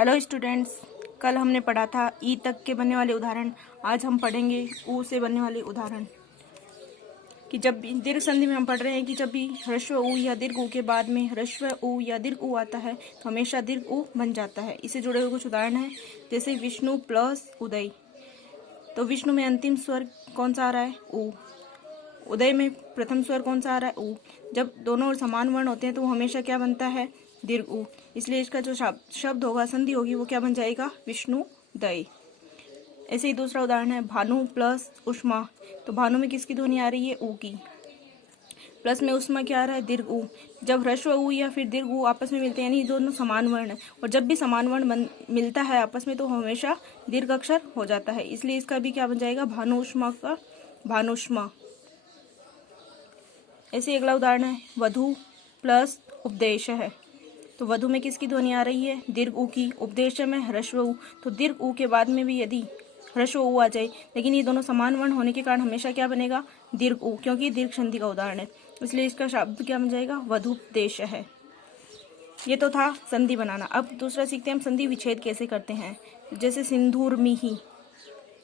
Hello students, कल हमने पढ़ा था ई तक के बनने वाले उदाहरण। आज हम पढ़ेंगे ऊ से बनने वाले उदाहरण। कि जब भी दीर्घ संधि में हम पढ़ रहे हैं कि जब भी ह्रस्व ऊ या दीर्घ ऊ के बाद में ह्रस्व ऊ या दीर्घ ऊ आता है तो हमेशा दीर्घ ऊ बन जाता है। इससे जुड़े हुए कुछ उदाहरण हैं, जैसे विष्णु प्लस उदय। तो विष्णु में अंतिम स्वर कौन सा आ रहा है? ऊ। उदय में प्रथम स्वर कौन सा आ रहा है? ऊ। जब दोनों ओर समान वर्ण होते हैं तो वो हमेशा क्या बनता है? दीर्घ ऊ। इसलिए इसका जो शब्द होगा, संधि होगी, वो क्या बन जाएगा? विष्णु दय। ऐसे ही दूसरा उदाहरण है भानु प्लस उष्मा। तो भानु में किसकी ध्वनि आ रही है? ऊ की। प्लस में उष्मा क्या आ रहा है? दीर्घ ऊ। जब ह्रस्व ऊ या फिर दीर्घ ऊ आपस में मिलते हैं, यानी दोनों समान वर्ण है, और जब भी समान वर्ण मिलता है आपस में तो हमेशा दीर्घ अक्षर हो जाता है। इसलिए इसका भी क्या बन जाएगा? भानु उष्मा का भानुष्मा। ऐसे अगला उदाहरण है वधु प्लस उपदेश है। तो वधु में किसकी ध्वनि आ रही है? दीर्घ ऊ की। उपदेश में ह्रस्व ऊ। तो दीर्घ ऊ के बाद में भी यदि ह्रस्व ऊ आ जाए, लेकिन ये दोनों समान वर्ण होने के कारण हमेशा क्या बनेगा? दीर्घ ऊ, क्योंकि दीर्घ संधि का उदाहरण है। इसलिए इसका शब्द क्या बन जाएगा? वधुपदेश है। ये तो था संधि बनाना। अब दूसरा सीखते हैं हम संधि विच्छेद कैसे करते हैं। जैसे सिंधूरमिहि।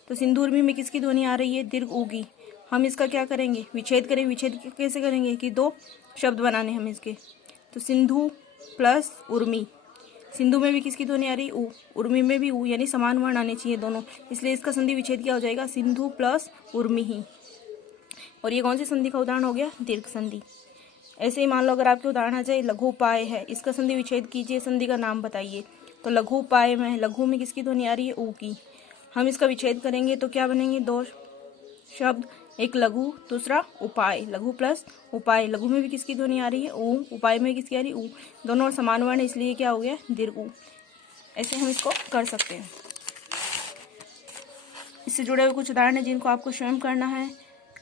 तो सिंधूरमी में किसकी ध्वनि आ रही है? दीर्घ ऊ की। हम इसका क्या करेंगे? विच्छेद करेंगे। विच्छेद कैसे करेंगे? कि दो शब्द बनाने हम इसके। तो सिंधु प्लस उर्मी। सिंधु में भी किसकी ध्वनि आ रही? ऊ। उर्मी में भी ऊ, यानी समान वर्ण आने चाहिए दोनों। इसलिए इसका संधि विच्छेद क्या हो जाएगा? सिंधु प्लस उर्मी ही। और ये कौन सी संधि का उदाहरण हो गया? दीर्घ संधि। ऐसे ही मान लो अगर आपके उदाहरण आ जाए लघुपाय है, इसका संधि विच्छेद कीजिए, संधि का नाम बताइए। तो लघुपाय में लघु में किसकी ध्वनि आ रही है? ऊ की। हम इसका विच्छेद करेंगे तो क्या बनेंगे? दो शब्द, एक लघु, दूसरा उपाय। लघु प्लस उपाय। लघु में भी किसकी ध्वनि आ रही है? ऊ। उपाय में किसकी आ रही है? ऊ। दोनों समान वर्ण, इसलिए क्या हो गया? दीर्घ ऊ। ऐसे हम इसको कर सकते हैं। इससे जुड़े हुए कुछ उदाहरण हैं जिनको आपको स्वयं करना है।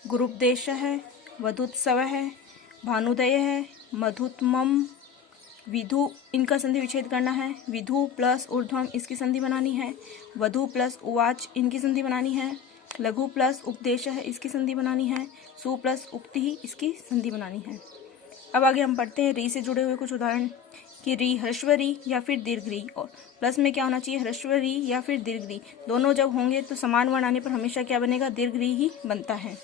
गुरुपदेश है, वधुत्सव है, भानुदय है, मधुत्मम, विधु, इनका संधि विच्छेद करना है। विधु प्लस ऊर्ध्वम, इसकी संधि बनानी है। वधु प्लस उवाच, इनकी संधि बनानी है। लघु प्लस उपदेश है, इसकी संधि बनानी है। सु प्लस उक्ति ही, इसकी संधि बनानी है। अब आगे हम पढ़ते हैं री से जुड़े हुए कुछ उदाहरण। कि री ह्रस्व री या फिर दीर्घ री, और प्लस में क्या होना चाहिए? ह्रस्व री या फिर दीर्घ री। दोनों जब होंगे तो समान वर्ण आने पर हमेशा क्या बनेगा? दीर्घ री ही बनता है।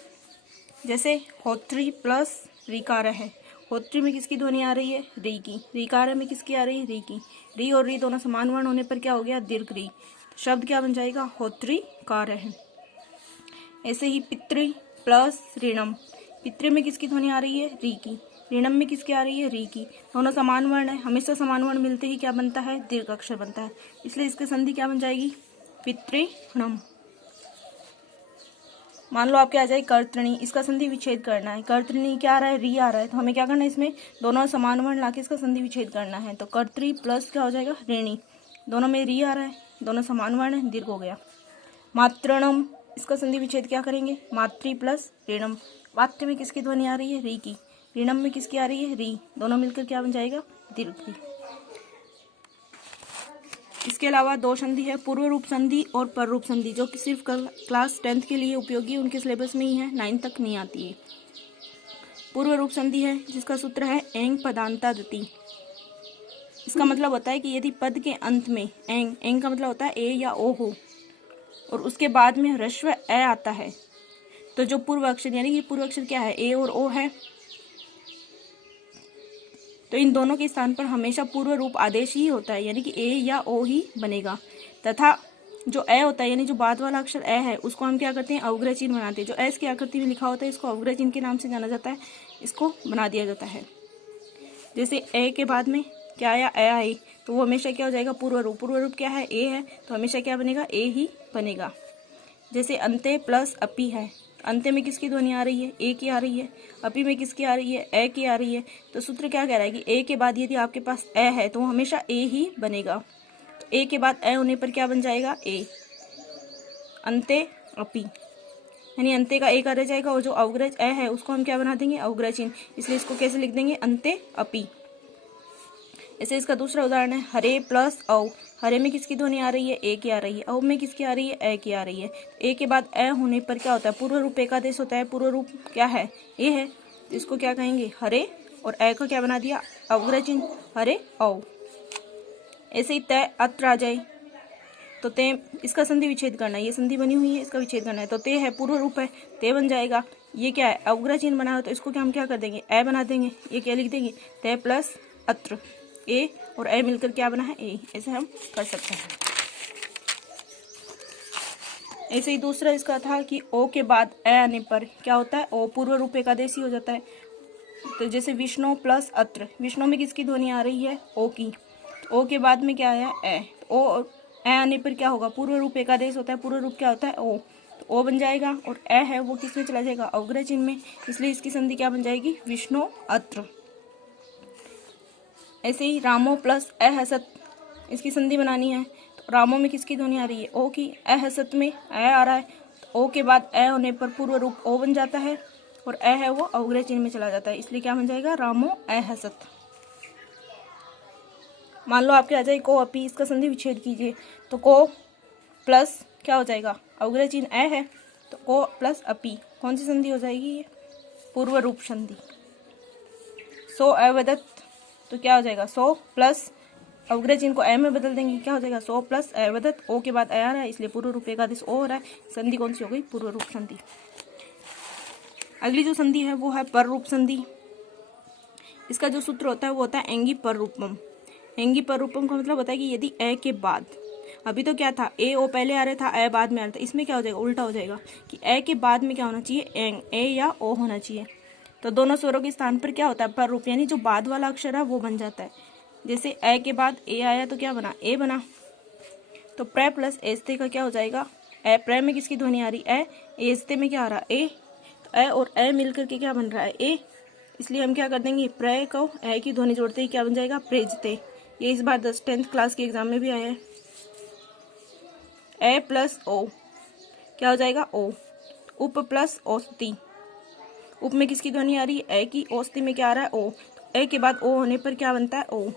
जैसे होत्री प्लस रीकार है। होत्री में किसकी ध्वनि आ रही है? री की। रीकार में किसकी आ रही है? री की। री और री दोनों समान वर्ण होने पर क्या हो गया? दीर्घ री। शब्द क्या बन जाएगा? होत्री कार है। ऐसे ही पितृ प्लस ऋणम। पितृ में किसकी ध्वनि आ रही है? री की। ऋणम में किसकी आ रही है? री की। दोनों समान वर्ण है, हमेशा समान वर्ण मिलते ही क्या बनता है? दीर्घ अक्षर बनता है। इसलिए इसकी संधि क्या बन जाएगी? पितृणम। मान लो आपके आ जाए कर्तृणी, इसका संधि विच्छेद करना है। कर्तृणी क्या आ रहा है? री आ रहा है, तो हमें क्या करना है? इसमें दोनों समान वर्ण लाके इसका संधि विच्छेद करना है। तो कर्तृ प्लस क्या हो जाएगा? ऋणी। दोनों में री आ रहा है, दोनों समान वर्ण है, दीर्घ हो गया। मातृणम, इसका संधि विच्छेद क्या करेंगे? मातृ प्लस ऋणम। मातृ में किसकी ध्वनि आ रही है? री की। ऋणम में किसकी आ रही है? री। दोनों मिलकर क्या बन जाएगा? दीर्घ री। इसके अलावा दो संधि है, पूर्व रूप संधि और पर रूप संधि, जो कि सिर्फ क्लास 10th के लिए उपयोगी, उनके सिलेबस में ही है, 9th तक नहीं आती है। पूर्व रूप संधि है जिसका सूत्र है एंग पदांता दति। इसका मतलब होता है कि यदि पद के अंत में एंग, एंग का मतलब होता है ए या ओ हो, और उसके बाद में ह्रस्व ए आता है, तो जो पूर्व अक्षर, यानी कि पूर्व अक्षर क्या है? ए और ओ है, तो इन दोनों के स्थान पर हमेशा पूर्व रूप आदेश ही होता है, यानी कि ए या ओ ही बनेगा। तथा जो ए होता है, यानी जो बाद वाला अक्षर ए है, उसको हम क्या करते हैं? अवग्रह चिन्ह बनाते हैं। जो एस की आकृति में लिखा होता है इसको अवग्रह चिन्ह के नाम से जाना जाता है, इसको बना दिया जाता है। जैसे ए के बाद में क्या आया? ए आई, तो वो हमेशा क्या हो जाएगा? पूर्व रूप। पूर्व रूप क्या है? ए है, तो हमेशा क्या बनेगा? ए ही बनेगा। जैसे अंते प्लस अपी है, अंते में किसकी ध्वनि आ रही है? ए की आ रही है। अपी में किसकी आ रही है? ए की आ रही है। तो सूत्र क्या कह रहा है कि ए के बाद यदि आपके पास ए है तो वो हमेशा ए ही बनेगा। तो ए के बाद ए होने पर क्या बन जाएगा? ए। अंते अपी, यानी अंते का ए का रह जाएगा, और जो अवग्रज ए है उसको हम क्या बना देंगे? अवग्रह चिन्ह। इसलिए इसको कैसे लिख देंगे? अंते अपी। ऐसे इसका दूसरा उदाहरण है हरे प्लस औ। हरे में किसकी ध्वनि आ रही है? ए की आ रही है। औ में किसकी आ रही है? ए की आ रही है। ए के बाद ए होने पर क्या होता है? पूर्व रूप एकादेश होता है। पूर्व रूप क्या है? ए है, तो इसको क्या कहेंगे? हरे, और ए को क्या बना दिया? अवग्रह चिन्ह, हरे औ। ऐसे ही तय अत्र आ जाए तो ते, इसका संधि विच्छेद करना है, ये संधि बनी हुई है, इसका विच्छेद करना है, तो ते है पूर्व रूप है, ते बन जाएगा। ये क्या है, अवग्रह चिन्ह बना है, तो इसको क्या हम क्या कर देंगे, ए बना देंगे। ये क्या लिख देंगे, ते प्लस अत्र, ए और ए मिलकर क्या बना है, ए। ऐसे हम कर सकते हैं। ऐसे ही दूसरा इसका था कि ओ के बाद ए आने पर क्या होता है, ओ पूर्व रूप एकादेशी हो जाता है। तो जैसे विष्णु प्लस अत्र, विष्णु में किसकी ध्वनि आ रही है, ओ की। तो ओ के बाद में क्या आया, ए। ओ और ए आने पर क्या होगा, पूर्व रूप एकादेश होता है, पूर्व रूप क्या होता है, ओ। तो ओ बन जाएगा और ए है वो किस में चला जाएगा, अवग्रह चिन्ह में, इसलिए इसकी संधि क्या बन जाएगी, विष्णु अत्र। ऐसे ही रामो प्लस ए हसत, इसकी संधि बनानी है, तो रामो में किसकी ध्वनि आ रही है, ओ की। ए हसत में ए आ रहा है, तो ओ के बाद ए होने पर पूर्व रूप ओ बन जाता है और ए है वो अवग्रह चिन्ह में चला जाता है, इसलिए क्या बन जाएगा, रामो ए हसत। मान लो आपके आ जाए को अपी, इसका संधि विच्छेद कीजिए, तो को प्लस क्या हो जाएगा, अवग्रह चिन्ह ए है, तो को प्लस अपी कौन सी संधि हो जाएगी, ये पूर्व रूप संधि। सो अवदत्त, तो क्या हो जाएगा, सो प्लस अवग्रह चिन्ह को ए में बदल देंगे, क्या हो जाएगा, सो प्लस अवदत्त। ओ के बाद ए आ रहा है, इसलिए पूर्व रूप एकादेश ओ हो रहा है, संधि कौन सी हो गई, पूर्व रूप संधि। अगली जो संधि है वो है पर रूप संधि। इसका जो सूत्र होता है वो होता है एंगी पर रूपम। एंगी पर रूपम का मतलब होता है कि यदि ए के बाद, अभी तो क्या था, ए ओ पहले आ रहा था, ए बाद में आ रहा था, इसमें क्या हो जाएगा, उल्टा हो जाएगा कि ए के बाद में क्या होना चाहिए, एंग, ए या ओ होना चाहिए। तो दोनों स्वरों के स्थान पर क्या होता है, पर रूप, यानी जो बाद वाला अक्षर है वो बन जाता है। जैसे ए के बाद ए आया तो क्या बना, ए बना। तो प्र प्लस एस्ते का क्या हो जाएगा, ए। प्र में किसकी ध्वनि आ रही, ए। एस्ते में क्या आ रहा, ए। तो ए और ए मिलकर के क्या बन रहा है, ए। इसलिए हम क्या कर देंगे, प्र को ए की ध्वनि जोड़ते ही क्या बन जाएगा, प्रेजते। ये इस बार 10th क्लास के एग्जाम में भी आया है। ए प्लस ओ क्या हो जाएगा, ओ। उप प्लस औस्ती, उप में किसकी ध्वनि आ रही है, ए की। औस्ती में क्या आ रहा है, ओ। ए के बाद ओ होने पर क्या बनता है, ओ।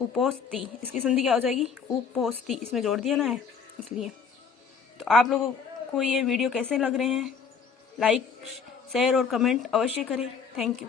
उपोस्ती, इसकी संधि क्या हो जाएगी, उपोस्ती, इसमें जोड़ दिया ना है इसलिए। तो आप लोगों को ये वीडियो कैसे लग रहे हैं, लाइक शेयर और कमेंट अवश्य करें। Thank you.